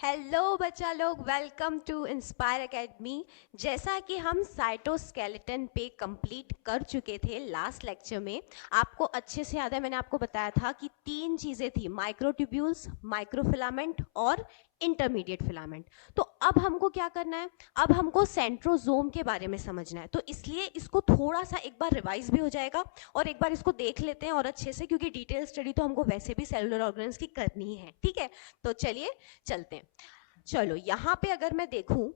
Hello बच्चा लोग, welcome to inspire academy. जैसा कि हम साइटोस्केलेटन पे कंप्लीट कर चुके थे लास्ट लेक्चर में, आपको अच्छे से याद है, मैंने आपको बताया था कि तीन चीज़ें थी, माइक्रोट्यूब्यूल्स, माइक्रोफिलामेंट और इंटरमीडिएट फिलामेंट। तो अब हमको क्या करना है, अब हमको सेंट्रोजोम के बारे में समझना है। तो इसलिए इसको थोड़ा सा एक बार रिवाइज भी हो जाएगा और एक बार इसको देख लेते हैं और अच्छे से, क्योंकि डिटेल स्टडी तो हमको वैसे भी सेलुलर ऑर्गेन्स की करनी ही है। ठीक है, तो चलिए चलते हैं। चलो यहाँ पे अगर मैं देखूं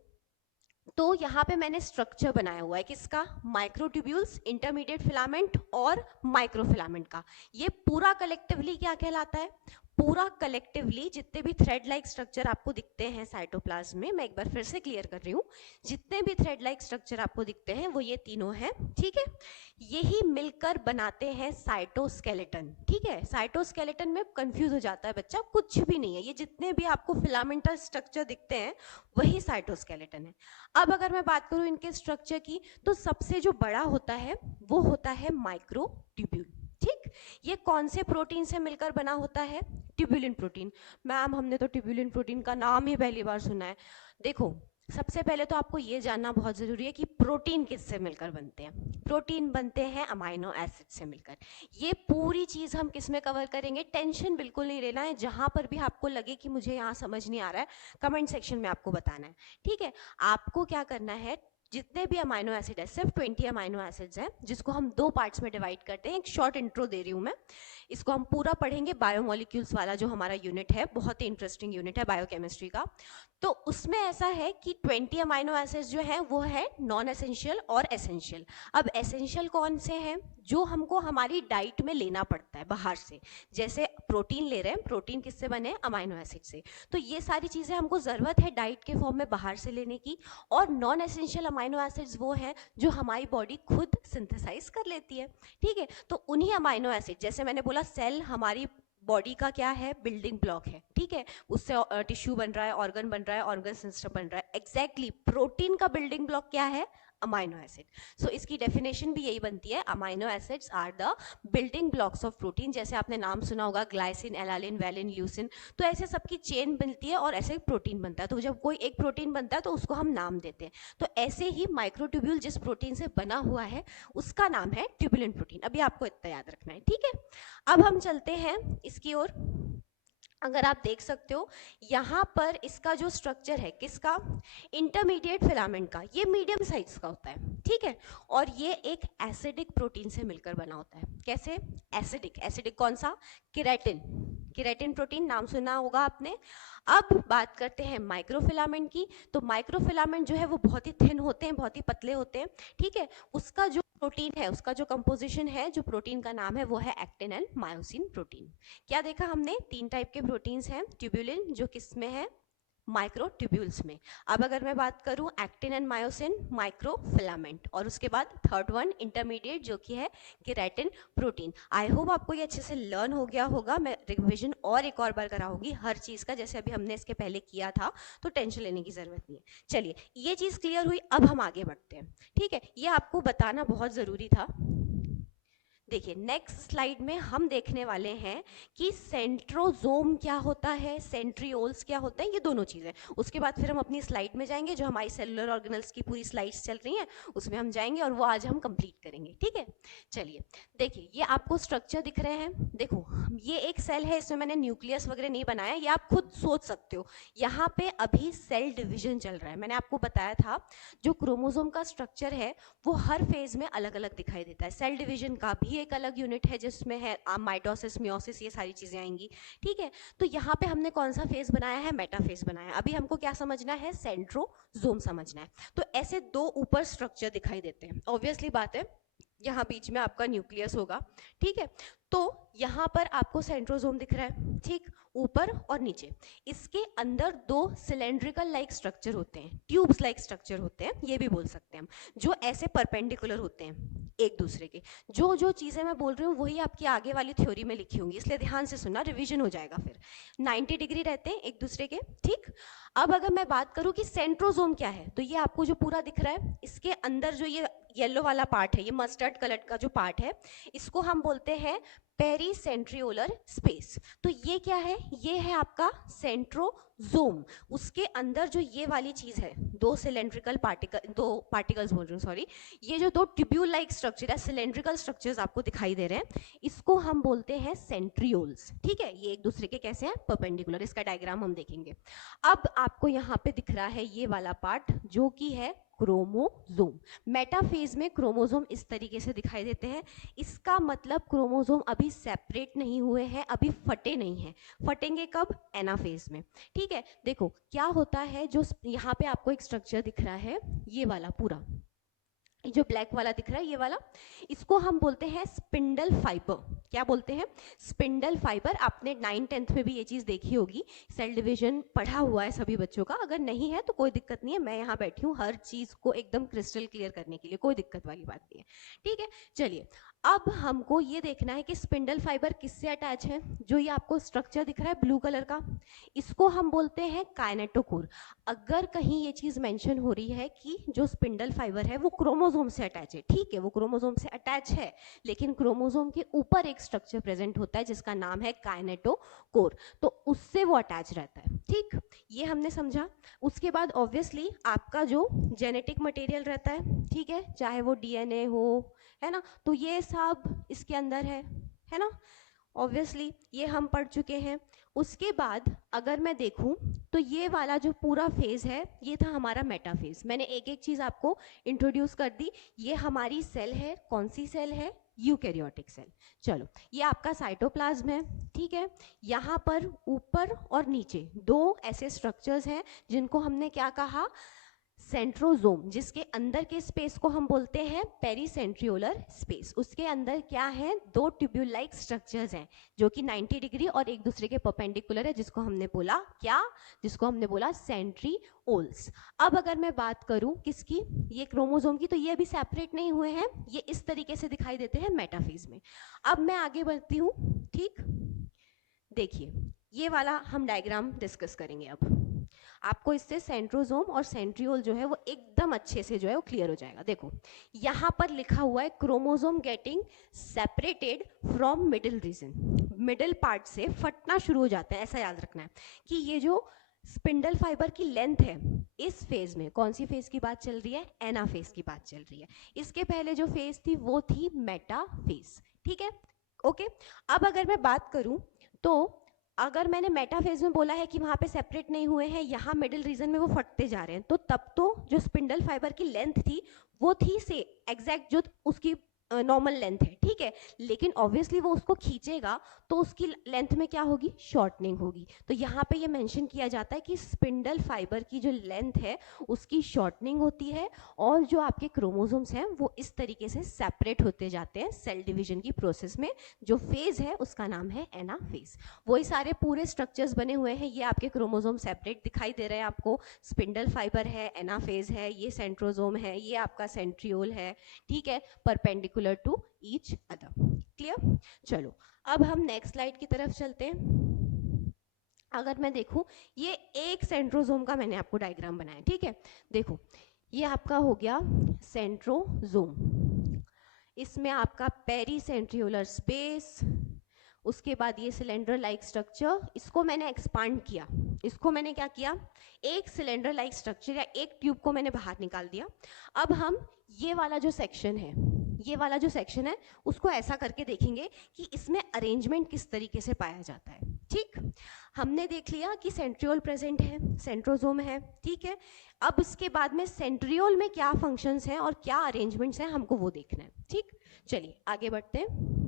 तो यहाँ पे मैंने स्ट्रक्चर बनाया हुआ है किसका, माइक्रोट्यूब्यूल्स, इंटरमीडिएट फिलामेंट और माइक्रोफिलामेंट का। ये पूरा कलेक्टिवली क्या कहलाता है, पूरा कलेक्टिवली जितने भी थ्रेड लाइक स्ट्रक्चर आपको दिखते हैं साइटोप्लाज्म में, मैं एक बार फिर से क्लियर कर रही हूँ, जितने भी थ्रेड लाइक स्ट्रक्चर आपको दिखते हैं वो ये तीनों हैं। ठीक है, यही मिलकर बनाते हैं साइटोस्केलेटन। ठीक है, साइटोस्केलेटन में कंफ्यूज हो जाता है बच्चा, कुछ भी नहीं है, ये जितने भी आपको फिलामेंटल स्ट्रक्चर दिखते हैं वही साइटोस्केलेटन है। अब अगर मैं बात करूं इनके स्ट्रक्चर की, तो सबसे जो बड़ा होता है वो होता है माइक्रोट्यूब्यूल। ठीक, ये कौन से प्रोटीन से मिलकर बना होता है, ट्यूबुलिन प्रोटीन। मैम हमने तो ट्यूबुलिन प्रोटीन का नाम ही पहली बार सुना है। देखो, सबसे पहले तो आपको ये जानना बहुत जरूरी है कि प्रोटीन किससे मिलकर बनते हैं। प्रोटीन बनते हैं अमाइनो एसिड से मिलकर। ये पूरी चीज हम किस में कवर करेंगे, टेंशन बिल्कुल नहीं लेना है। जहां पर भी आपको लगे कि मुझे यहाँ समझ नहीं आ रहा है, कमेंट सेक्शन में आपको बताना है। ठीक है, आपको क्या करना है, जितने भी अमाइनो एसिड है, सिर्फ 20 अमाइनो एसिड्स हैं, जिसको हम दो पार्ट्स में डिवाइड करते हैं। एक शॉर्ट इंट्रो दे रही हूँ मैं, इसको हम पूरा पढ़ेंगे। बायोमोलिक्यूल्स वाला जो हमारा यूनिट है, बहुत ही इंटरेस्टिंग यूनिट है बायोकेमिस्ट्री का। तो उसमें ऐसा है कि 20 अमाइनो एसिड्स जो है वो है नॉन एसेंशियल और एसेंशियल। अब एसेंशियल कौन से हैं, जो हमको हमारी डाइट में लेना पड़ता है बाहर से। जैसे प्रोटीन ले रहे हैं, प्रोटीन किससे बने, अमाइनो एसिड से। तो ये सारी चीजें हमको जरूरत है डाइट के फॉर्म में बाहर से लेने की। और नॉन एसेंशियल अमाइनो एसिड्स वो हैं जो हमारी बॉडी खुद सिंथेसाइज कर लेती है। ठीक है, तो उन्हीं अमाइनो एसिड, जैसे मैंने बोला सेल हमारी बॉडी का क्या है, बिल्डिंग ब्लॉक है। ठीक है, उससे टिश्यू बन रहा है, ऑर्गन बन रहा है, ऑर्गन सिस्टम बन रहा है। एग्जैक्टली प्रोटीन का बिल्डिंग ब्लॉक क्या है, अमाइनो एसिड। सो इसकी डेफिनेशन भी यही बनती है, amino acids are the building blocks of protein. जैसे आपने नाम सुना होगा, ग्लाइसिन, एलानिन, वैलिन, ल्यूसिन। तो ऐसे सबकी चेन बनती है और ऐसे प्रोटीन बनता है। तो जब कोई एक प्रोटीन बनता है तो उसको हम नाम देते हैं। तो ऐसे ही माइक्रोट्यूब्यूल जिस प्रोटीन से बना हुआ है उसका नाम है ट्यूबुलिन प्रोटीन। अभी आपको इतना याद रखना है। ठीक है, अब हम चलते हैं इसकी ओर। अगर आप देख सकते हो यहाँ पर इसका जो स्ट्रक्चर है किसका, इंटरमीडिएट फिलामेंट का, ये मीडियम साइज का होता है। ठीक है, और ये एक एसिडिक प्रोटीन से मिलकर बना होता है। कैसे, एसिडिक, एसिडिक कौन सा, केराटिन, केराटिन प्रोटीन नाम सुना होगा आपने। अब बात करते हैं माइक्रोफिलामेंट की। तो माइक्रोफिलामेंट जो है वो बहुत ही थिन होते हैं, बहुत ही पतले होते हैं। ठीक है, उसका जो प्रोटीन है, उसका जो कंपोजिशन है, जो प्रोटीन का नाम है वो है एक्टिन एंड मायोसिन प्रोटीन। क्या देखा हमने, तीन टाइप के प्रोटीन्स हैं, ट्यूबुलिन जो किस में है, माइक्रोट्यूब्यूल्स में। अब अगर मैं बात करूं एक्टिन एंड मायोसिन, माइक्रोफिलामेंट। और उसके बाद थर्ड वन इंटरमीडिएट जो कि है केराटिन प्रोटीन। आई होप आपको ये अच्छे से लर्न हो गया होगा। मैं रिविजन और एक और बार कराऊंगी हर चीज का, जैसे अभी हमने इसके पहले किया था, तो टेंशन लेने की जरूरत नहीं है। चलिए, ये चीज क्लियर हुई, अब हम आगे बढ़ते हैं। ठीक है, ये आपको बताना बहुत जरूरी था। देखिए, नेक्स्ट स्लाइड में हम देखने वाले हैं कि सेंट्रोजोम क्या होता है, सेंट्रियोल्स क्या होते हैं, ये दोनों चीजें। उसके बाद फिर हम अपनी स्लाइड में जाएंगे, जो हमारी सेलुलर ऑर्गेनल्स की पूरी स्लाइड्स चल रही हैं उसमें हम जाएंगे और वो आज हम कंप्लीट करेंगे। ठीक है, चलिए देखिए, ये आपको स्ट्रक्चर दिख रहे हैं। देखो, ये एक सेल है, इसमें मैंने न्यूक्लियस वगैरह नहीं बनाया, ये आप खुद सोच सकते हो। यहाँ पे अभी सेल डिविजन चल रहा है। मैंने आपको बताया था जो क्रोमोसोम का स्ट्रक्चर है वो हर फेज में अलग अलग दिखाई देता है। सेल डिवीजन का भी एक अलग यूनिट है जिसमें है माइटोसिस, मियोसिस, ये सारी चीजें आएंगी। ठीक है, तो यहाँ पे हमने कौन सा फेज बनाया है, मेटाफेज बनाया है। अभी हमको क्या समझना है, सेंट्रोजोम समझना है। तो ऐसे दो ऊपर स्ट्रक्चर दिखाई देते हैं, ऑब्वियसली बात है, यहाँ बीच में आपका न्यूक्लियस होगा। ठीक है, तो यहाँ पर आपको सेंट्रोजोम दिख रहा है, ठीक, ऊपर और नीचे। इसके अंदर दो सिलेंड्रिकल लाइक स्ट्रक्चर होते हैं, ट्यूब्स लाइक स्ट्रक्चर होते हैं, ये भी बोल सकते हैं हम, जो ऐसे परपेंडिकुलर होते हैं एक दूसरे के। जो जो चीजें मैं बोल रही हूँ वही आपकी आगे वाली थ्योरी में लिखी होंगी, इसलिए ध्यान से सुनना, रिवीजन हो जाएगा फिर। 90 डिग्री रहते हैं एक दूसरे के। ठीक, अब अगर मैं बात करूं कि सेंट्रोजोम क्या है, तो ये आपको जो पूरा दिख रहा है, इसके अंदर जो ये येलो वाला पार्ट है, ये मस्टर्ड कलर का जो पार्ट है, इसको हम बोलते हैं पेरीसेंट्रियोलर स्पेस। तो ये क्या है, ये है आपका सेंट्रोजोम। उसके अंदर जो ये वाली चीज है, दो सिलेंड्रिकल पार्टिकल, दो पार्टिकल्स बोल रही हूँ सॉरी, ये जो दो ट्यूब्यूल लाइक स्ट्रक्चर है, सिलेंड्रिकल स्ट्रक्चर्स आपको दिखाई दे रहे हैं, इसको हम बोलते हैं सेंट्रियोल्स। ठीक है, ये एक दूसरे के कैसे हैं, परपेंडिकुलर। इसका डायग्राम हम देखेंगे। अब आपको यहाँ पे दिख रहा है ये वाला पार्ट जो कि है क्रोमोसोम। मेटाफेज में क्रोमोसोम इस तरीके से दिखाई देते हैं। इसका मतलब क्रोमोसोम अभी सेपरेट नहीं हुए हैं, अभी फटे नहीं हैं। फटेंगे कब, एनाफेज में। ठीक है, देखो क्या होता है, जो यहाँ पे आपको एक स्ट्रक्चर दिख रहा है, ये वाला पूरा जो ब्लैक वाला दिख रहा है, ये वाला, इसको हम बोलते हैं स्पिंडल फाइबर। क्या बोलते हैं, स्पिंडल फाइबर। आपने 9th-10th में भी ये चीज देखी होगी, सेल डिवीजन पढ़ा हुआ है सभी बच्चों का। अगर नहीं है तो कोई दिक्कत नहीं है, मैं यहाँ बैठी हूँ हर चीज को एकदम क्रिस्टल क्लियर करने के लिए, कोई दिक्कत वाली बात नहीं है। ठीक है, चलिए अब हमको ये देखना है कि स्पिंडल फाइबर किससे अटैच है। जो ये आपको स्ट्रक्चर दिख रहा है ब्लू कलर का, इसको हम बोलते हैं काइनेटोकोर। अगर कहीं ये चीज मेंशन हो रही है कि जो स्पिंडल फाइबर है वो क्रोमोसोम से अटैच है, ठीक है, वो क्रोमोसोम से अटैच है, लेकिन क्रोमोसोम के ऊपर एक स्ट्रक्चर प्रेजेंट होता है जिसका नाम है काइनेटोकोर, तो उससे वो अटैच रहता है। ठीक, ये हमने समझा। उसके बाद ऑब्वियसली आपका जो जेनेटिक मटेरियल रहता है, ठीक है, चाहे वो डीएनए हो, है ना, तो ये सब इसके अंदर है ना, ऑब्वियसली ये हम पढ़ चुके हैं। उसके बाद अगर मैं देखूं तो ये वाला जो पूरा फेज है, ये था हमारा मेटाफेज। मैंने एक एक चीज आपको इंट्रोड्यूस कर दी। ये हमारी सेल है, कौन सी सेल है, यूकैरियोटिक सेल। चलो, ये आपका साइटोप्लाज्म है, ठीक है। यहाँ पर ऊपर और नीचे दो ऐसे स्ट्रक्चर्स हैं जिनको हमने क्या कहा, सेंट्रोजोम, जिसके अंदर के स्पेस को हम बोलते हैं पेरीसेंट्रियोलर स्पेस। उसके अंदर क्या है, दो ट्यूब्यूल लाइक स्ट्रक्चर्स हैं जो कि 90 डिग्री और एक दूसरे के परपेंडिकुलर है, जिसको हमने बोला क्या, जिसको हमने बोला सेंट्रिओल्स। अब अगर मैं बात करूं किसकी, ये क्रोमोसोम की, तो ये अभी सेपरेट नहीं हुए हैं, ये इस तरीके से दिखाई देते हैं मेटाफेज में। अब मैं आगे बढ़ती हूँ। ठीक, देखिए ये वाला हम डायग्राम डिस्कस करेंगे। अब आपको इससे सेंट्रोजोम और सेंट्रियोल जो है वो एकदम अच्छे से जो है वो क्लियर हो जाएगा। देखो यहाँ पर लिखा हुआ है chromosome getting separated from middle region. Middle part से फटना शुरू हो जाता है, ऐसा याद रखना है कि ये जो स्पिंडल फाइबर की लेंथ है, इस फेज में कौन सी फेज की बात चल रही है, एनाफेज की बात चल रही है। इसके पहले जो फेज थी वो थी मेटाफेज। ठीक है, ओके। अब अगर मैं बात करूं तो अगर मैंने मेटाफेज में बोला है कि वहां पे सेपरेट नहीं हुए हैं, यहाँ मिडिल रीजन में वो फटते जा रहे हैं, तो तब तो जो स्पिंडल फाइबर की लेंथ थी वो थी से एग्जैक्ट जो उसकी नॉर्मल लेंथ है, ठीक है, लेकिन ऑब्वियसली वो उसको खींचेगा तो उसकी लेंथ में क्या होगी, शॉर्टनिंग होगी। तो यहाँ पे ये मेंशन किया जाता है कि स्पिंडल फाइबर की जो लेंथ है उसकी शॉर्टनिंग होती है और जो आपके क्रोमोसोम्स हैं वो इस तरीके से सेपरेट होते जाते हैं सेल डिवीजन की प्रोसेस में। जो फेज है उसका नाम है एनाफेज। वही सारे पूरे स्ट्रक्चर्स बने हुए हैं, ये आपके क्रोमोसोम सेपरेट दिखाई दे रहे हैं आपको, स्पिंडल फाइबर है, एनाफेज है, ये सेंट्रोजोम है, ये आपका सेंट्रियोल है, ठीक है, perpendicular to each other. Clear, चलो अब हम नेक्स्ट स्लाइड की तरफ चलते हैं। अगर मैं देखूं, ये एक सेंट्रोजोम का मैंने आपको डायग्राम बनाया, ठीक है, देखो ये आपका हो गया सेंट्रोजोम, इसमें आपका पेरीसेंट्रियोलर स्पेस, उसके बाद ये सिलेंडर लाइक स्ट्रक्चर, इसको मैंने एक्सपांड किया, इसको मैंने क्या किया, एक सिलेंडर लाइक स्ट्रक्चर या एक ट्यूब को मैंने बाहर निकाल दिया। अब हम ये वाला जो सेक्शन है, ये वाला जो सेक्शन है उसको ऐसा करके देखेंगे कि इसमें अरेंजमेंट किस तरीके से पाया जाता है। ठीक, हमने देख लिया कि सेंट्रियोल प्रेजेंट है, सेंट्रोजोम है, ठीक है। अब इसके बाद में सेंट्रियोल में क्या फंक्शंस हैं और क्या अरेंजमेंट्स हैं हमको वो देखना है। ठीक, चलिए आगे बढ़ते हैं।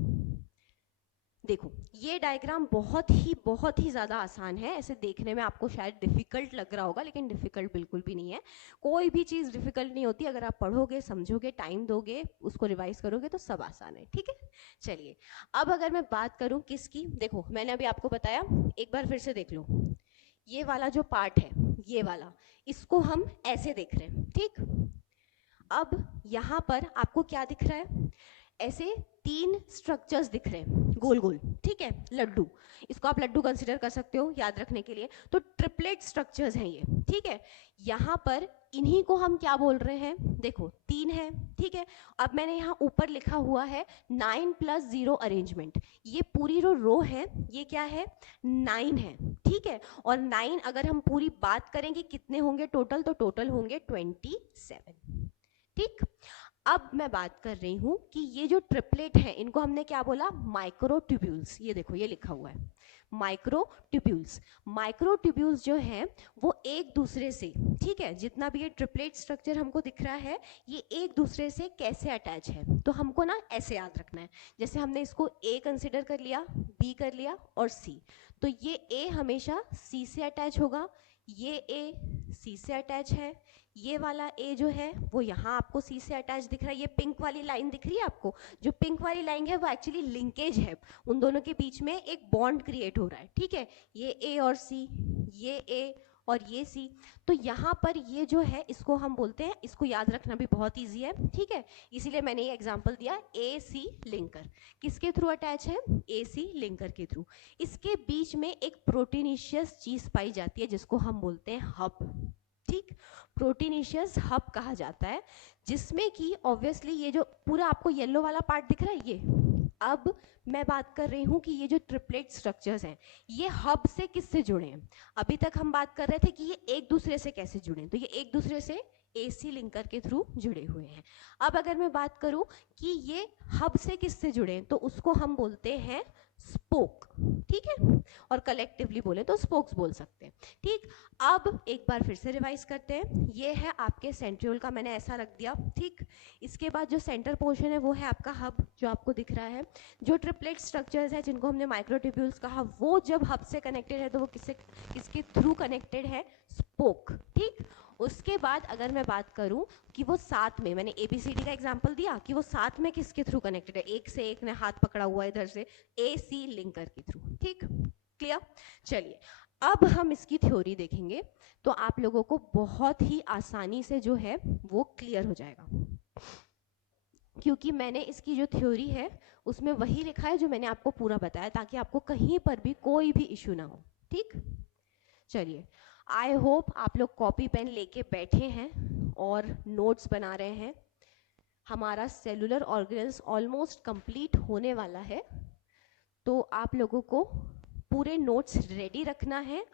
देखो ये डायग्राम बहुत ही ज़्यादा आसान है, ऐसे देखने में आपको शायद डिफ़िकल्ट लग रहा होगा, लेकिन डिफ़िकल्ट बिल्कुल भी नहीं है। कोई भी चीज़ डिफ़िकल्ट नहीं होती, अगर आप पढ़ोगे, समझोगे, टाइम दोगे, उसको रिवाइज करोगे तो सब आसान है। ठीक है, चलिए अब अगर मैं बात करूँ किसकी, देखो मैंने अभी आपको बताया, एक बार फिर से देख लो, ये वाला जो पार्ट है, ये वाला, इसको हम ऐसे देख रहे हैं। ठीक, अब यहाँ पर आपको क्या दिख रहा है, ऐसे 3 स्ट्रक्चर्स दिख रहे हैं गोल गोल, ठीक है, लड्डू, इसको आप लड्डू कंसिडर कर सकते हो याद रखने के लिए। तो ट्रिपलेट स्ट्रक्चर्स हैं ये, ठीक है। यहाँ पर इन्हीं को हम क्या बोल रहे हैं, देखो 3 है, ठीक है। अब मैंने यहाँ ऊपर लिखा हुआ है 9+0 अरेंजमेंट, ये पूरी रो है, ये क्या है 9 है, ठीक है। और 9 अगर हम पूरी बात करें कि कितने होंगे टोटल, तो टोटल होंगे 27, ठीक। अब मैं बात कर रही हूं कि ये जो ट्रिपलेट है इनको हमने क्या बोला, माइक्रोट्यूब्यूल्स। ये देखो ये लिखा हुआ है माइक्रोट्यूब्यूल्स। माइक्रोट्यूब्यूल्स जो है वो एक दूसरे से, ठीक है, जितना भी ये ट्रिपलेट स्ट्रक्चर हमको दिख रहा है ये एक दूसरे से कैसे अटैच है, तो हमको ना ऐसे याद रखना है। जैसे हमने इसको ए कंसिडर कर लिया, बी कर लिया और सी, तो ये ए हमेशा सी से अटैच होगा, ये ए सी से अटैच है, ये वाला ए जो है वो यहाँ आपको सी से अटैच दिख रहा है। ये पिंक वाली लाइन दिख रही है आपको, जो पिंक वाली लाइन है वो एक्चुअली लिंकेज है, उन दोनों के बीच में एक बॉन्ड क्रिएट हो रहा है, ठीक है। ये ए और सी, ये ए और ये सी, तो यहाँ पर ये जो है इसको हम बोलते हैं, इसको याद रखना भी बहुत ईजी है, ठीक है, इसीलिए मैंने ये एग्जाम्पल दिया ए सी लिंकर। किसके थ्रू अटैच है, ए सी लिंकर के थ्रू। इसके बीच में एक प्रोटीनिशियस चीज पाई जाती है जिसको हम बोलते हैं हब, ठीक, प्रोटीनिशियस हब कहा जाता है, जिसमें कि ऑब्वियसली ये जो पूरा आपको येलो वाला पार्ट दिख रहा है ये। अब मैं बात कर रही हूँ कि ये जो ट्रिपलेट स्ट्रक्चर्स हैं ये हब से किससे जुड़े हैं। अभी तक हम बात कर रहे थे कि ये एक दूसरे से कैसे जुड़े हैं, तो ये एक दूसरे से एसी लिंकर के थ्रू जुड़े हुए हैं। अब अगर मैं बात करूं कि ये हब से किससे जुड़े हैं, तो उसको हम बोलते हैं स्पोक, ठीक है, और कलेक्टिवली बोले तो स्पोक्स बोल सकते हैं, ठीक। अब एक बार फिर से रिवाइज करते हैं, ये है आपके सेंट्रियोल का, मैंने ऐसा रख दिया, ठीक। इसके बाद जो सेंटर पोर्शन है वो है आपका हब जो आपको दिख रहा है। जो ट्रिपलेट स्ट्रक्चर्स है जिनको हमने माइक्रोट्यूब्यूल्स कहा, वो जब हब से कनेक्टेड है तो वो किसके थ्रू कनेक्टेड है, स्पोक, ठीक। उसके बाद अगर मैं बात करूं कि वो साथ में, मैंने ABCD का एग्जांपल दिया कि वो साथ में किसके थ्रू कनेक्टेड है, एक से एक ने हाथ पकड़ा हुआ है इधर से, AC लिंकर के थ्रू, ठीक, क्लियर। चलिए अब हम इसकी थ्योरी देखेंगे तो आप लोगों को बहुत ही आसानी से जो है वो क्लियर हो जाएगा, क्योंकि मैंने इसकी जो थ्योरी है उसमें वही लिखा है जो मैंने आपको पूरा बताया, ताकि आपको कहीं पर भी कोई भी इश्यू ना हो, ठीक। चलिए आई होप आप लोग कॉपी पेन लेके बैठे हैं और नोट्स बना रहे हैं। हमारा सेलुलर ऑर्गेनल्स ऑलमोस्ट कंप्लीट होने वाला है, तो आप लोगों को पूरे नोट्स रेडी रखना है,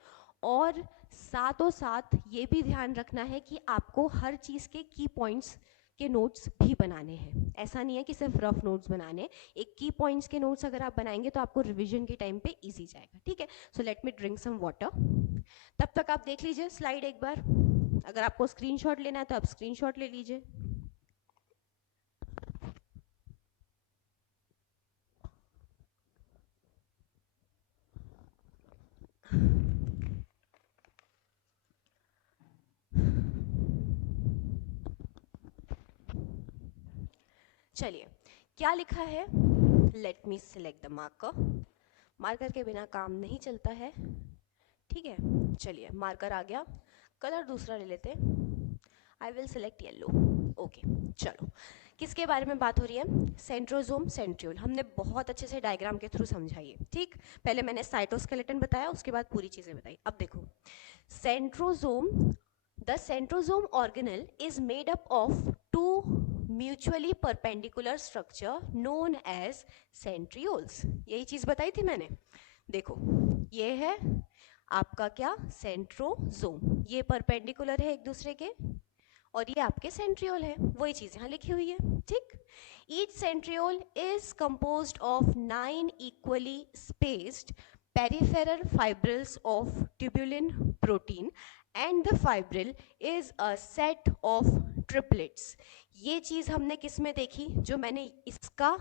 और साथों साथ ये भी ध्यान रखना है कि आपको हर चीज़ के की पॉइंट्स के नोट्स भी बनाने हैं। ऐसा नहीं है कि सिर्फ रफ नोट्स बनाने, एक की पॉइंट्स के नोट्स अगर आप बनाएंगे तो आपको रिवीजन के टाइम पे इजी जाएगा, ठीक है। So let me drink some water. तब तक आप देख लीजिए स्लाइड एक बार, अगर आपको स्क्रीनशॉट लेना है तो आप स्क्रीनशॉट ले लीजिए। चलिए क्या लिखा है, let me select the marker. Marker के बिना काम नहीं चलता है, ठीक है। चलिए मार्कर आ गया, कलर दूसरा ले लेते हैं, I will select yellow, okay. चलो किसके बारे में बात हो रही है, सेंट्रोसोम सेंट्रियोल। हमने बहुत अच्छे से डायग्राम के थ्रू समझाई है, ठीक। पहले मैंने साइटोस्केलेटन बताया, उसके बाद पूरी चीजें बताई। अब देखो centrosome, the centrosome organelle is made up of 2 mutually perpendicular structure known as centrioles. यही चीज बताई थी मैंने। देखो ये है आपका क्या, सेंट्रोसोम, ये परपेंडिकुलर है एक दूसरे के, और ये आपके सेंट्रियोल है, वही चीज यहाँ लिखी हुई है, ठीक। Each centriole is composed of 9 equally spaced peripheral fibrils of tubulin protein and the fibril is a set of triplets। ये चीज हमने किस में देखी, जो मैंने इसका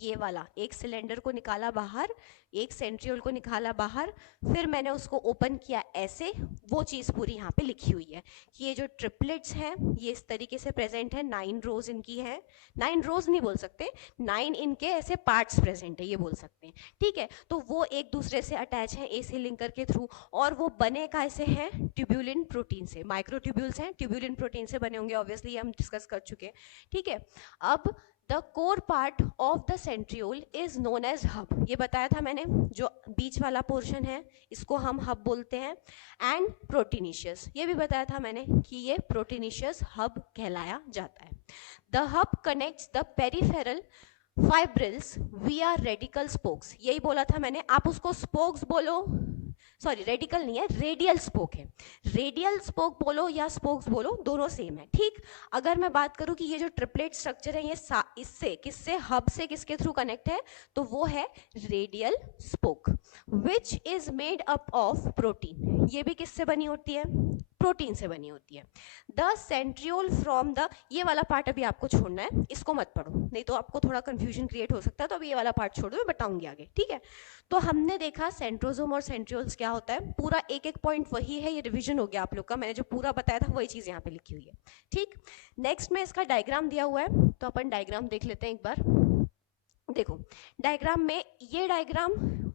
ये वाला एक सिलेंडर को निकाला बाहर, एक सेंट्रियोल को निकाला बाहर, फिर मैंने उसको ओपन किया ऐसे, वो चीज पूरी यहाँ पे लिखी हुई है कि ये जो ट्रिपलेट्स हैं ये इस तरीके से प्रेजेंट है, 9 रोज इनकी है, 9 रोज नहीं बोल सकते, 9 इनके ऐसे पार्ट्स प्रेजेंट है ये बोल सकते हैं, ठीक है। तो वो एक दूसरे से अटैच है AC लिंकर के थ्रू, और वो बने कैसे हैं, ट्यूब्यूलिन प्रोटीन से। माइक्रोट्यूब्यूल्स हैं, ट्यूब्यूलिन प्रोटीन से बने होंगे, ऑब्वियसली हम डिस्कस कर चुके हैं, ठीक है। अब the core part of the centriole is known as hub, ये बताया था मैंने, जो बीच वाला पोर्शन है इसको हम हब बोलते हैं। एंड प्रोटीनिशियस, ये भी बताया था मैंने कि ये प्रोटीनिशियस हब कहलाया जाता है। The hub connects the peripheral fibrils विया रेडिकल स्पोक्स, यही बोला था मैंने, आप उसको स्पोक्स बोलो, सॉरी रेडिकल नहीं है, रेडियल स्पोक है, रेडियल स्पोक बोलो या स्पोक्स बोलो, दोनों सेम है, ठीक। अगर मैं बात करूं कि ये जो ट्रिपलेट स्ट्रक्चर है ये इससे किससे, हब से किसके थ्रू कनेक्ट है, तो वो है radial spoke, which is made up of protein, ये भी किससे बनी होती है, प्रोटीन से बनी होती है। द सेंट्रियोल फ्रॉम द, ये वाला पार्ट अभी आपको छोड़ना है, इसको मत पढ़ो नहीं तो आपको थोड़ा कंफ्यूजन क्रिएट हो सकता है, तो अभी ये वाला पार्ट छोड़ दो, मैं बताऊंगी आगे, ठीक है। तो हमने देखा सेंट्रोसोम और सेंट्रियोल्स क्या होता है, पूरा एक एक पॉइंट वही है, ये रिवीजन हो गया आप लोग का, मैंने जो पूरा बताया था वही चीज यहाँ पे लिखी हुई है, ठीक। नेक्स्ट में इसका डायग्राम दिया हुआ है, तो अपन डायग्राम देख लेते हैं एक बार। देखो डायग्राम में, ये डायग्राम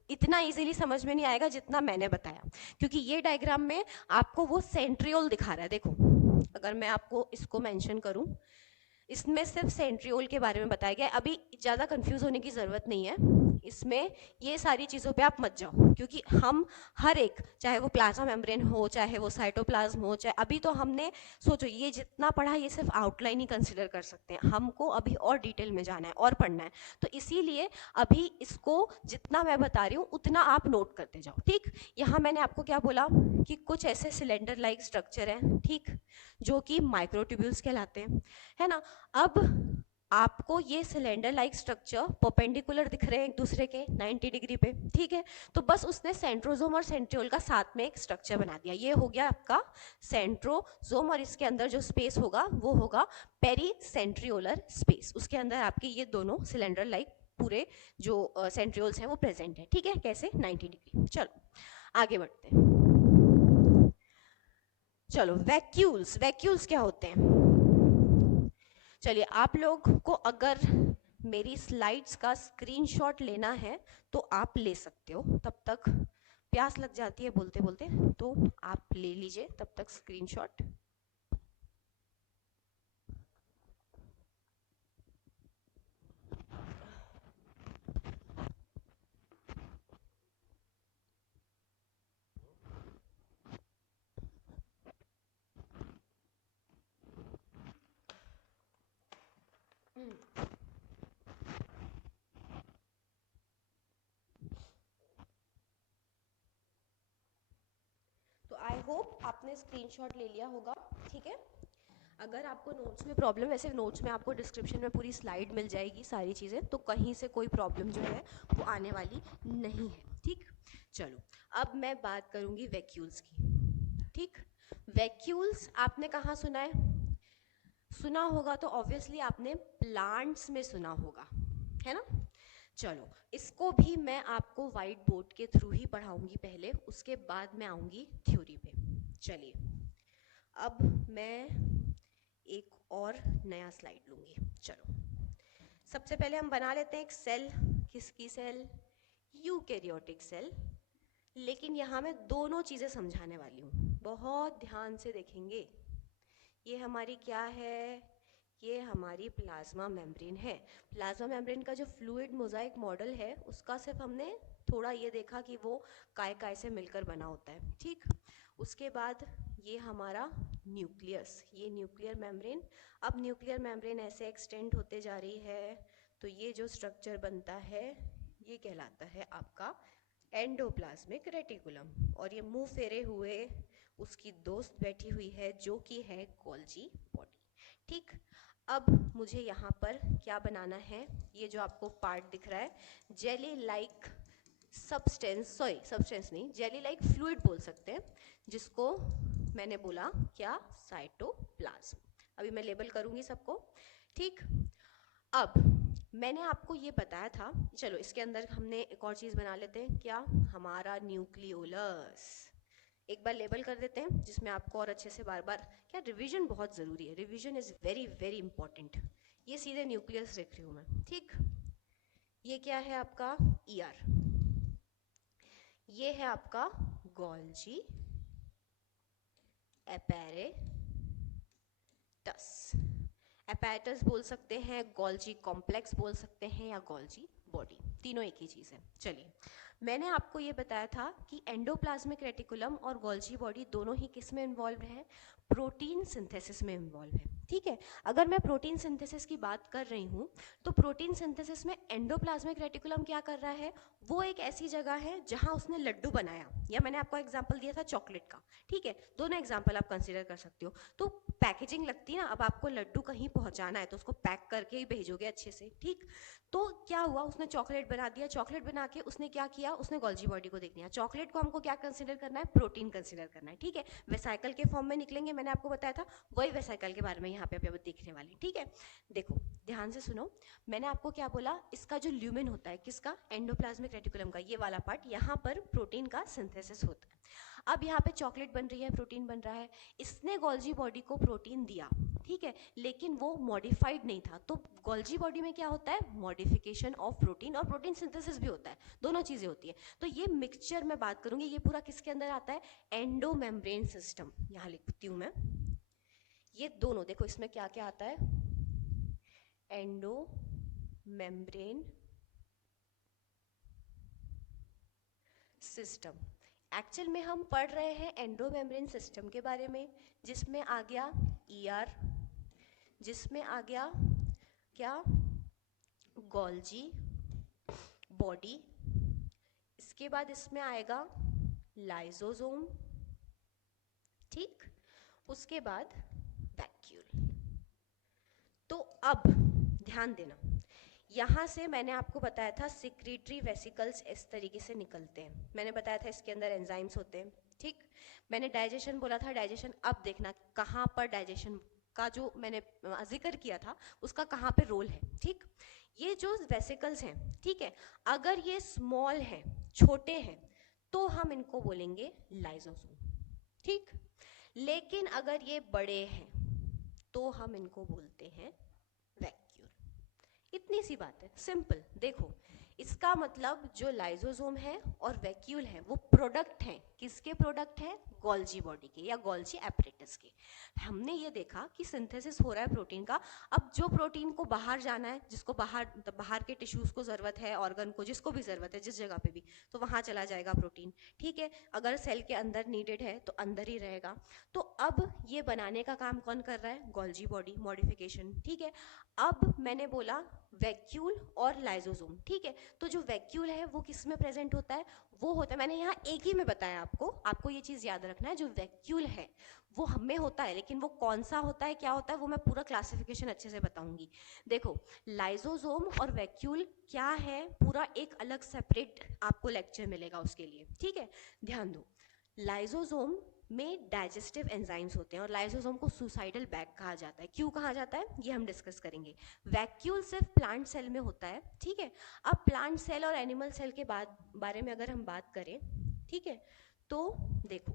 इतना इजीली समझ में नहीं आएगा जितना मैंने बताया, क्योंकि ये डायग्राम में आपको वो सेंट्रियोल दिखा रहा है। देखो अगर मैं आपको इसको मेंशन करूं, इसमें सिर्फ सेंट्रियोल के बारे में बताया गया है, अभी ज़्यादा कंफ्यूज होने की ज़रूरत नहीं है इसमें, ये सारी चीज़ों पे आप मत जाओ, क्योंकि हम हर एक, चाहे वो प्लाज्मा मेम्ब्रेन हो, चाहे वो साइटोप्लाज्म हो, चाहे, अभी तो हमने, सोचो ये जितना पढ़ा ये सिर्फ आउटलाइन ही कंसिडर कर सकते हैं, हमको अभी और डिटेल में जाना है और पढ़ना है, तो इसीलिए अभी इसको जितना मैं बता रही हूँ उतना आप नोट करते जाओ, ठीक। यहाँ मैंने आपको क्या बोला कि कुछ ऐसे सिलेंडर लाइक स्ट्रक्चर हैं, ठीक, जो कि माइक्रोट्यूब्यूल्स कहलाते हैं, है ना। अब आपको ये सिलेंडर लाइक स्ट्रक्चर परपेंडिकुलर दिख रहे हैं एक दूसरे के 90 डिग्री पे, ठीक है, तो बस उसने सेंट्रोसोम और सेंट्रियोल का साथ में एक स्ट्रक्चर बना दिया, ये हो गया आपका सेंट्रोसोम, और इसके अंदर जो स्पेस होगा वो होगा पेरीसेंट्रियोलर स्पेस, उसके अंदर आपके ये दोनों सिलेंडर लाइक पूरे जो सेंट्रियोल्स हैं वो प्रेजेंट है, ठीक है, कैसे 90 डिग्री। चलो आगे बढ़ते हैं। चलो वैक्यूल्स, वैक्यूल्स क्या होते हैं, चलिए आप लोग को अगर मेरी स्लाइड्स का स्क्रीनशॉट लेना है तो आप ले सकते हो, तब तक प्यास लग जाती है बोलते बोलते, तो आप ले लीजिए तब तक स्क्रीनशॉट। तो आई होप आपने स्क्रीनशॉट ले लिया होगा, ठीक है। अगर आपको नोट्स में प्रॉब्लम, वैसे नोट्स में आपको डिस्क्रिप्शन में पूरी स्लाइड मिल जाएगी सारी चीज़ें, तो कहीं से कोई प्रॉब्लम जो है वो आने वाली नहीं है, ठीक। चलो अब मैं बात करूंगी वैक्यूल्स की, ठीक। वैक्यूल्स आपने कहाँ सुना है, सुना होगा तो ऑब्वियसली आपने प्लांट्स में सुना होगा, है ना। चलो इसको भी मैं आपको वाइट बोर्ड के थ्रू ही पढ़ाऊंगी पहले, उसके बाद मैं आऊंगी थ्योरी पे। चलिए अब मैं एक और नया स्लाइड लूंगी। चलो सबसे पहले हम बना लेते हैं एक सेल, किसकी सेल, यूकैरियोटिक सेल, लेकिन यहाँ मैं दोनों चीज़ें समझाने वाली हूँ, बहुत ध्यान से देखेंगे। ये हमारी क्या है, ये हमारी प्लाज्मा मेम्ब्रेन है। प्लाज्मा मेम्ब्रेन का जो फ्लूइड मोजाइक मॉडल है उसका सिर्फ हमने थोड़ा ये देखा कि वो काय काय से मिलकर बना होता है, ठीक। उसके बाद ये हमारा न्यूक्लियस, ये न्यूक्लियर मेम्ब्रेन, अब न्यूक्लियर मेम्ब्रेन ऐसे एक्सटेंड होते जा रही है, तो ये जो स्ट्रक्चर बनता है ये कहलाता है आपका एंडोप्लाज्मिक रेटिकुलम, और ये मुंह फेरे हुए उसकी दोस्त बैठी हुई है जो कि है गोल्जी बॉडी, ठीक। अब मुझे यहाँ पर क्या बनाना है, ये जो आपको पार्ट दिख रहा है jelly like substance, sorry substance नहीं, जेली लाइक फ्लूइड बोल सकते हैं, जिसको मैंने बोला क्या, साइटोप्लाज्म। अभी मैं लेबल करूँगी सबको, ठीक। अब मैंने आपको ये बताया था, चलो इसके अंदर हमने एक और चीज़ बना लेते हैं, क्या, हमारा न्यूक्लियोलस, एक बार लेबल कर देते हैं जिसमें आपको और अच्छे से बार बार, क्या रिवीजन बहुत ज़रूरी है, revision is very very important. ये सीधे न्यूक्लियस लिख रही हूँ मैं, ठीक। ये क्या है आपका ईआर, ये है आपका गोल्जी एपेरेटस, एपैरेटस बोल सकते हैं, गोल्जी कॉम्प्लेक्स बोल सकते हैं, या गोल्जी बॉडी, तीनों एक ही चीज़ है। चलिए, मैंने आपको ये बताया था कि एंडोप्लाज्मिक रेटिकुलम और गोल्जी बॉडी दोनों ही किस में इन्वॉल्व हैं, प्रोटीन सिंथेसिस में इन्वॉल्व है। ठीक है, अगर मैं प्रोटीन सिंथेसिस की बात कर रही हूँ तो प्रोटीन सिंथेसिस में एंडोप्लाज्मिक रेटिकुलम क्या कर रहा है, वो एक ऐसी जगह है जहाँ उसने लड्डू बनाया, या मैंने आपको एग्जाम्पल दिया था चॉकलेट का। ठीक है, दोनों एग्जाम्पल आप कंसिडर कर सकते हो। तो पैकेजिंग लगती है ना, अब आपको लड्डू कहीं पहुंचाना है तो उसको पैक करके ही भेजोगे अच्छे से। ठीक, तो क्या हुआ, उसने चॉकलेट बना दिया, चॉकलेट बना के उसने क्या किया, उसने गोल्जी बॉडी को देख लिया। चॉकलेट को हमको क्या कंसिडर करना है, प्रोटीन कंसिडर करना है। ठीक है, वेसाइकल के फॉर्म में निकलेंगे, मैंने आपको बताया था, वही वेसाइकल के बारे में यहाँ पे अभी देखने वाली। ठीक है, देखो ध्यान से सुनो, मैंने आपको क्या बोला, इसका जो ल्यूमेन होता है, किसका, एंडोप्लाज्मिक रेटिकुलम का, ये वाला पार्ट, यहाँ पर प्रोटीन का सिंथेसिस होता है। अब यहाँ पे चॉकलेट बन रही है, प्रोटीन बन रहा है, इसने गोल्जी बॉडी को प्रोटीन दिया। ठीक है, लेकिन वो मॉडिफाइड नहीं था। तो गोल्जी बॉडी में क्या होता है, मॉडिफिकेशन ऑफ प्रोटीन, और प्रोटीन सिंथेसिस भी होता है, दोनों चीजें होती है। तो ये मिक्सचर में बात करूंगी, ये पूरा किसके अंदर आता है, एंडोमेम्ब्रेन सिस्टम। यहाँ लिखती हूँ मैं, ये दोनों देखो इसमें क्या क्या आता है, एंडोमेम्ब्रेन सिस्टम। एक्चुअल में हम पढ़ रहे हैं एंडोमेम्ब्रेन सिस्टम के बारे में, जिसमें आ गया ईआर, जिसमें आ गया क्या, गोल्जी बॉडी, इसके बाद इसमें आएगा लाइसोसोम। ठीक, उसके बाद वैक्यूल। तो अब ध्यान देना, यहाँ से मैंने आपको बताया था सिक्रीटरी वेसिकल्स इस तरीके से निकलते हैं, मैंने बताया था इसके अंदर एंजाइम्स होते हैं। ठीक, मैंने डाइजेशन बोला था, डाइजेशन, अब देखना कहाँ पर डाइजेशन का जो मैंने जिक्र किया था उसका कहाँ पे रोल है। ठीक, ये जो वेसिकल्स हैं, ठीक है, अगर ये स्मॉल हैं, छोटे हैं, तो हम इनको बोलेंगे लाइसोसोम। ठीक, लेकिन अगर ये बड़े हैं तो हम इनको बोलते हैं वैक्यूल। इतनी सी बात है, सिंपल। देखो, इसका मतलब जो लाइसोसोम है और वैक्यूल है वो प्रोडक्ट हैं, किसके प्रोडक्ट हैं, गोल्जी बॉडी के या गोल्जी एपरेटस के। हमने ये देखा कि सिंथेसिस हो रहा है प्रोटीन का। अब जो प्रोटीन को बाहर जाना है, जिसको बाहर के टिश्यूज को ज़रूरत है, ऑर्गन को, जिसको भी ज़रूरत है, जिस जगह पे भी, तो वहाँ चला जाएगा प्रोटीन। ठीक है, अगर सेल के अंदर नीडेड है तो अंदर ही रहेगा। तो अब ये बनाने का काम कौन कर रहा है, गोल्जी बॉडी, मॉडिफिकेशन। ठीक है, अब मैंने बोला वैक्यूल और लाइसोसोम। ठीक है, तो जो वैक्यूल है वो किस में प्रेजेंट होता है, वो होता है, मैंने यहाँ एक ही में बताया आपको ये चीज़ याद रखना है, जो वैक्यूल है वो हमें होता है, लेकिन वो कौन सा होता है, क्या होता है, वो मैं पूरा क्लासिफिकेशन अच्छे से बताऊंगी। देखो, लाइसोसोम और वैक्यूल क्या है, पूरा एक अलग सेपरेट आपको लेक्चर मिलेगा उसके लिए। ठीक है, ध्यान दो, लाइसोसोम में डाइजेस्टिव एंजाइम्स होते हैं, और लाइसोसोम को सुसाइडल बैग कहा जाता है। क्यों कहा जाता है, ये हम डिस्कस करेंगे। वैक्यूल सिर्फ प्लांट सेल में होता है। ठीक है, अब प्लांट सेल और एनिमल सेल के बारे में अगर हम बात करें, ठीक है, तो देखो,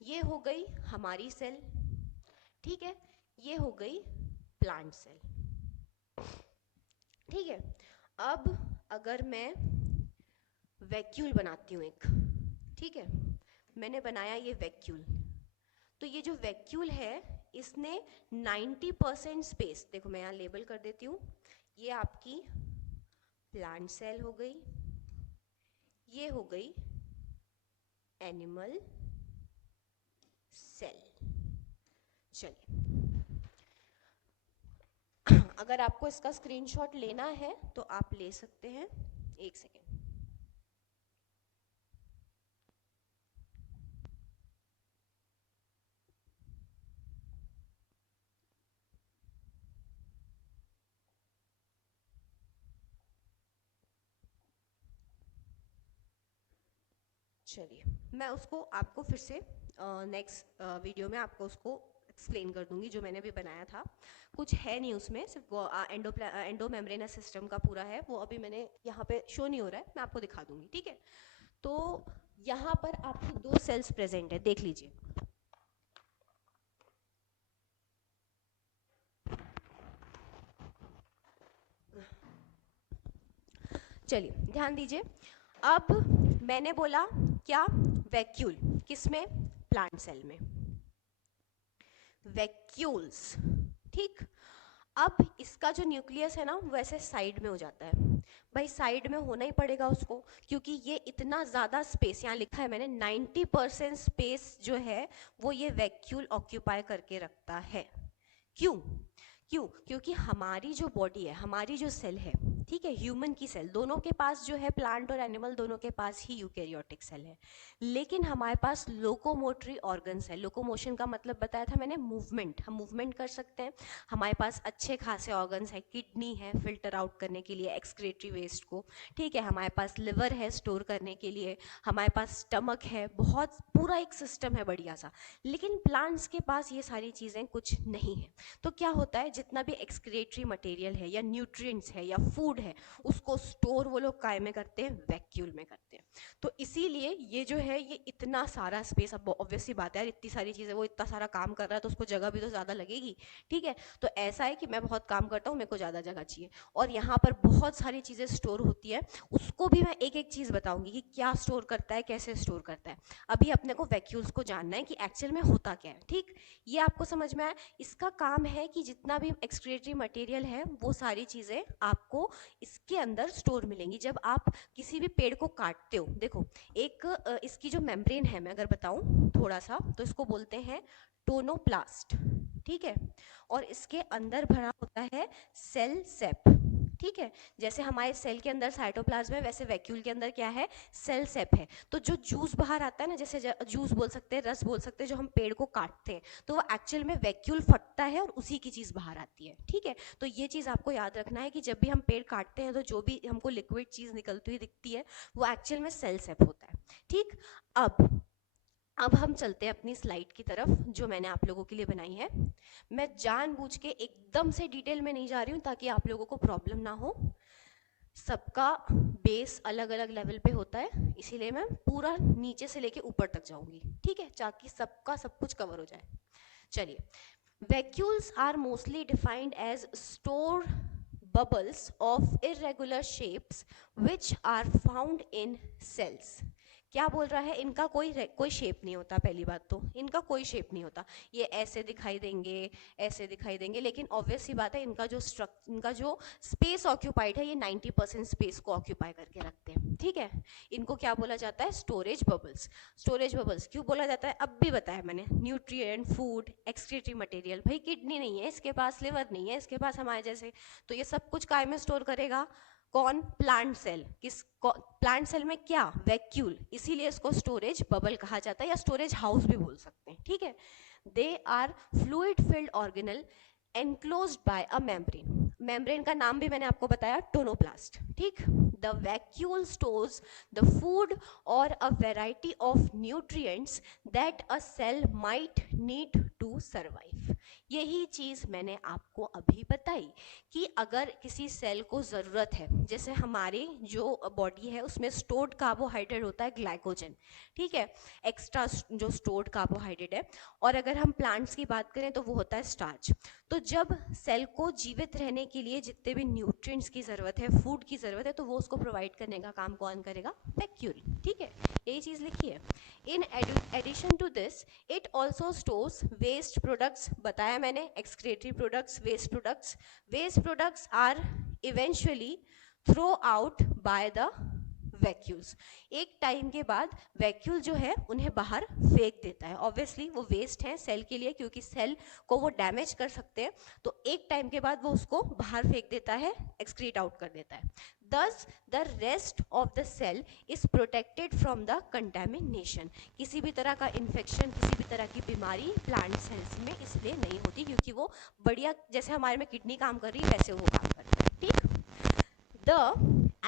ये हो गई हमारी सेल। ठीक है, ये हो गई प्लांट सेल। ठीक है, अब अगर मैं वैक्यूल बनाती हूँ एक, ठीक है, मैंने बनाया ये वैक्यूल, तो ये जो वैक्यूल है इसने 90% स्पेस, देखो मैं यहाँ लेबल कर देती हूँ, ये आपकी प्लांट सेल हो गई, ये हो गई एनिमल सेल। चलिए, अगर आपको इसका स्क्रीनशॉट लेना है तो आप ले सकते हैं, एक सेकेंड। चलिए, मैं उसको आपको फिर से नेक्स्ट वीडियो में आपको उसको एक्सप्लेन कर दूंगी, जो मैंने भी बनाया था। कुछ है नहीं उसमें, सिर्फ वो एंडोमेम्ब्रेनस सिस्टम का पूरा है, वो अभी मैंने यहाँ पे शो नहीं हो रहा है, मैं आपको दिखा दूंगी। ठीक है, तो यहाँ पर आपको 2 सेल्स प्रेजेंट है, देख लीजिए। चलिए ध्यान दीजिए, अब मैंने बोला क्या, वैक्यूल, किसमें, प्लांट सेल में, वैक्यूल्स। ठीक, अब इसका जो न्यूक्लियस है ना वैसे साइड में हो जाता है। भाई साइड में होना ही पड़ेगा उसको, क्योंकि ये इतना ज़्यादा स्पेस, यहाँ लिखा है मैंने 90% स्पेस जो है वो ये वैक्यूल ऑक्यूपाई करके रखता है। क्यों? क्यों? क्योंकि हमारी जो बॉडी है, हमारी जो सेल है, ठीक है, ह्यूमन की सेल, दोनों के पास जो है, प्लांट और एनिमल दोनों के पास ही यूकेरियोटिक सेल है, लेकिन हमारे पास लोकोमोटरी ऑर्गन्स है। लोकोमोशन का मतलब बताया था मैंने, मूवमेंट, हम मूवमेंट कर सकते हैं। हमारे पास अच्छे खासे ऑर्गन्स है, किडनी है फिल्टर आउट करने के लिए एक्सक्रीटरी वेस्ट को, ठीक है, हमारे पास लिवर है स्टोर करने के लिए, हमारे पास स्टमक है, बहुत पूरा एक सिस्टम है बढ़िया सा। लेकिन प्लांट्स के पास ये सारी चीज़ें कुछ नहीं है। तो क्या होता है, जितना भी एक्सक्रीटरी मटेरियल है या न्यूट्रिएंट्स है या फूड है, उसको स्टोर वो लोग काय में करते हैं, वैक्यूल में करते हैं। तो इसीलिए ये जो है ये इतना सारा स्पेस, अब ऑब्वियसली बात है यार, इतनी सारी चीज़ें, वो इतना सारा काम कर रहा है तो उसको जगह भी तो ज़्यादा लगेगी, ठीक है। तो ऐसा है कि मैं बहुत काम करता हूँ, मेरे को ज़्यादा जगह चाहिए, और यहाँ पर बहुत सारी चीज़ें स्टोर होती है। उसको भी मैं एक एक चीज़ बताऊंगी कि क्या स्टोर करता है, कैसे स्टोर करता है। अभी अपने को वैक्यूल्स को जानना है कि एक्चुअल में होता क्या है, ठीक, ये आपको समझ में आया। इसका काम है कि जितना भी एक्सक्रीटरी मटेरियल है वो सारी चीज़ें आपको इसके अंदर स्टोर मिलेंगी। जब आप किसी भी पेड़ को काटते हो, देखो एक इसकी जो मेम्ब्रेन है, मैं अगर बताऊं थोड़ा सा, तो इसको बोलते हैं टोनोप्लास्ट, ठीक है, और इसके अंदर भरा होता है सेल सेप, ठीक है। जैसे हमारे सेल के अंदर साइटोप्लाज्म है, वैसे वैक्यूल के अंदर क्या है, सेल सेप है। तो जो जूस बाहर आता है ना, जैसे जूस बोल सकते हैं, रस बोल सकते हैं, जो हम पेड़ को काटते हैं, तो वो एक्चुअल में वैक्यूल फटता है और उसी की चीज़ बाहर आती है, ठीक है। तो ये चीज़ आपको याद रखना है कि जब भी हम पेड़ काटते हैं तो जो भी हमको लिक्विड चीज़ निकलती हुई दिखती है वो एक्चुअल में सेल सेप होता है, ठीक। अब हम चलते हैं अपनी स्लाइड की तरफ जो मैंने आप लोगों के लिए बनाई है। मैं जानबूझ के एकदम से डिटेल में नहीं जा रही हूँ ताकि आप लोगों को प्रॉब्लम ना हो। सबका बेस अलग अलग लेवल पे होता है, इसीलिए मैं पूरा नीचे से लेके ऊपर तक जाऊंगी, ठीक है, ताकि सबका सब कुछ कवर हो जाए। चलिए, vacuoles are mostly defined as stored bubbles of irregular shapes which are found in cells. क्या बोल रहा है, इनका कोई शेप नहीं होता, पहली बात तो इनका कोई शेप नहीं होता, ये ऐसे दिखाई देंगे, ऐसे दिखाई देंगे, लेकिन ऑब्वियस सी बात है इनका जो स्पेस ऑक्यूपाइड है ये 90% स्पेस को ऑक्यूपाई करके रखते हैं, ठीक है। इनको क्या बोला जाता है, स्टोरेज बबल्स। स्टोरेज बबल्स क्यों बोला जाता है, अब भी बताया मैंने, न्यूट्रिएंट, फूड, एक्सक्रीटरी मटेरियल, भाई किडनी नहीं है इसके पास, लिवर नहीं है इसके पास हमारे जैसे, तो ये सब कुछ काय में स्टोर करेगा, कौन, प्लांट सेल। प्लांट सेल में क्या, वैक्यूल, इसीलिए इसको स्टोरेज बबल कहा जाता है या स्टोरेज हाउस भी बोल सकते हैं, ठीक है। They are fluid filled organelle enclosed by a membrane. membrane का नाम भी मैंने आपको बताया, टोनोप्लास्ट, ठीक। the vacuole stores the food or a variety of nutrients that a cell might need to survive. यही चीज मैंने आपको अभी बताई कि अगर किसी सेल को ज़रूरत है, जैसे हमारे जो बॉडी है उसमें स्टोर्ड कार्बोहाइड्रेट होता है ग्लाइकोजन, ठीक है, एक्स्ट्रा जो स्टोर्ड कार्बोहाइड्रेट है, और अगर हम प्लांट्स की बात करें तो वो होता है स्टार्च। तो जब सेल को जीवित रहने के लिए जितने भी न्यूट्रिएंट्स की ज़रूरत है, फूड की ज़रूरत है, तो वो उसको प्रोवाइड करने का काम कौन करेगा, वैक्यूल, ठीक है, यही चीज़ लिखी है। In addition to this it also stores waste products, बताया मैंने, excretory products, waste products. Waste products are eventually throw out by the vacuoles. एक टाइम के बाद वैक्यूल जो है उन्हें बाहर फेंक देता है, ऑब्वियसली वो वेस्ट है सेल के लिए, क्योंकि सेल को वो डैमेज कर सकते हैं, तो एक टाइम के बाद वो उसको बाहर फेंक देता है, एक्सक्रीट आउट कर देता है। Thus, the rest of the cell is protected from the contamination. किसी भी तरह का इन्फेक्शन, किसी भी तरह की बीमारी प्लांट सेल्स में इसलिए नहीं होती, क्योंकि वो बढ़िया, जैसे हमारे में किडनी काम कर रही है वैसे वो काम कर रही है, ठीक। The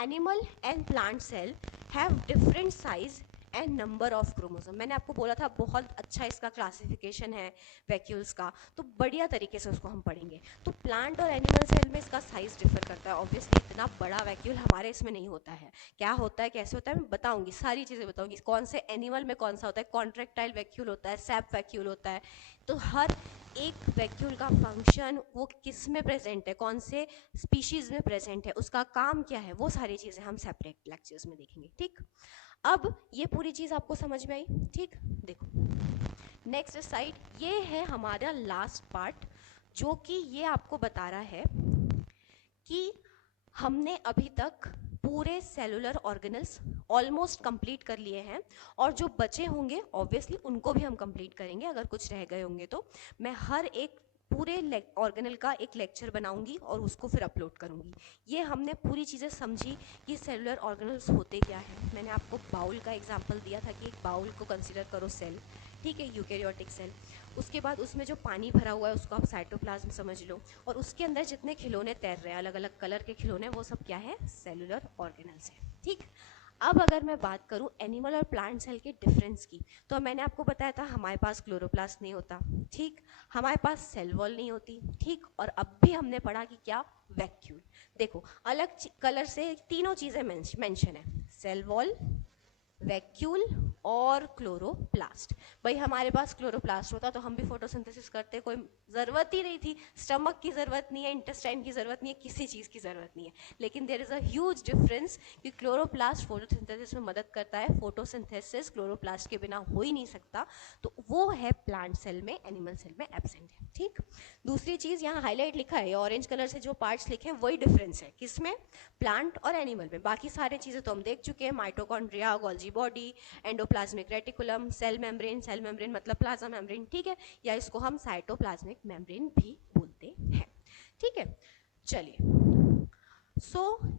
animal and plant cell have different size and number of chromosome. मैंने आपको बोला था बहुत अच्छा इसका क्लासिफिकेशन है वैक्यूल्स का, तो बढ़िया तरीके से उसको हम पढ़ेंगे। तो प्लांट और एनिमल सेल में इसका साइज डिफर करता है, ऑब्वियसली इतना बड़ा वैक्यूल हमारे इसमें नहीं होता है। क्या होता है, कैसे होता है, मैं बताऊंगी, सारी चीज़ें बताऊंगी, कौन से एनिमल में कौन सा होता है, कॉन्ट्रेक्टाइल वैक्यूल होता है, सैप वैक्यूल होता है। तो हर एक वैक्यूल का फंक्शन, वो किस में प्रेजेंट है, कौन से स्पीशीज में प्रेजेंट है, उसका काम क्या है, वो सारी चीज़ें हम सेपरेट लेक्चर्स में देखेंगे, ठीक। अब ये पूरी चीज आपको समझ में आई, ठीक। देखो नेक्स्ट साइड, ये है हमारा लास्ट पार्ट जो कि ये आपको बता रहा है कि हमने अभी तक पूरे सेलुलर ऑर्गेनल्स ऑलमोस्ट कंप्लीट कर लिए हैं, और जो बचे होंगे ऑब्वियसली उनको भी हम कंप्लीट करेंगे। अगर कुछ रह गए होंगे तो मैं हर एक पूरे ऑर्गेनल का एक लेक्चर बनाऊंगी और उसको फिर अपलोड करूंगी। ये हमने पूरी चीज़ें समझी कि सेलुलर ऑर्गेनल्स होते क्या हैं। मैंने आपको बाउल का एग्जांपल दिया था कि एक बाउल को कंसीडर करो सेल, ठीक है, यूकेरियोटिक सेल। उसके बाद उसमें जो पानी भरा हुआ है उसको आप साइटोप्लाज्म समझ लो, और उसके अंदर जितने खिलौने तैर रहे हैं, अलग अलग कलर के खिलौने, वो सब क्या है, सेलुलर ऑर्गेनल्स है। ठीक, अब अगर मैं बात करूं एनिमल और प्लांट सेल के डिफरेंस की, तो मैंने आपको बताया था हमारे पास क्लोरोप्लास्ट नहीं होता, ठीक, हमारे पास सेल वॉल नहीं होती, ठीक, और अब भी हमने पढ़ा कि क्या, वैक्यूल। देखो अलग कलर से तीनों चीजें मेंशन है, सेल वॉल, वैक्यूल और क्लोरोप्लास्ट। भाई हमारे पास क्लोरोप्लास्ट होता तो हम भी फोटोसिंथेसिस करते, कोई ज़रूरत ही नहीं थी, स्टमक की ज़रूरत नहीं है, इंटेस्टाइन की ज़रूरत नहीं है, किसी चीज़ की ज़रूरत नहीं है। लेकिन there is a huge difference कि क्लोरोप्लास्ट फोटोसिंथेसिस में मदद करता है, फोटोसिंथेसिस क्लोरोप्लास्ट के बिना हो ही नहीं सकता, तो वो है प्लांट सेल में, एनिमल सेल में एब्सेंट है। ठीक, दूसरी चीज़ यहाँ हाईलाइट लिखा है, ऑरेंज कलर से जो पार्ट्स लिखे हैं वही डिफरेंस है, किसमें, प्लांट और एनिमल में। बाकी सारी चीज़ें तो हम देख चुके हैं, mitochondria, Golgi body, endoplasmic reticulum, cell membrane मतलब प्लाज्मा मेम्ब्रेन, ठीक है, या इसको हम साइटोप्लाज्मिक मेम्ब्रेन भी बोलते हैं। ठीक है, चलिए,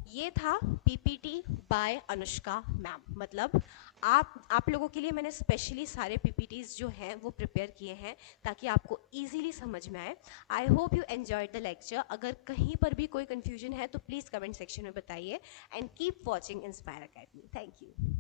ये था पीपीटी बाय अनुष्का मैम। मतलब आप लोगों के लिए मैंने स्पेशली सारे पीपीटीज जो हैं वो प्रिपेयर किए हैं ताकि आपको इजीली समझ में आए। I hope you enjoyed the lecture. अगर कहीं पर भी कोई कंफ्यूजन है तो प्लीज़ कमेंट सेक्शन में बताइए, and keep watching inspire academy. Thank you.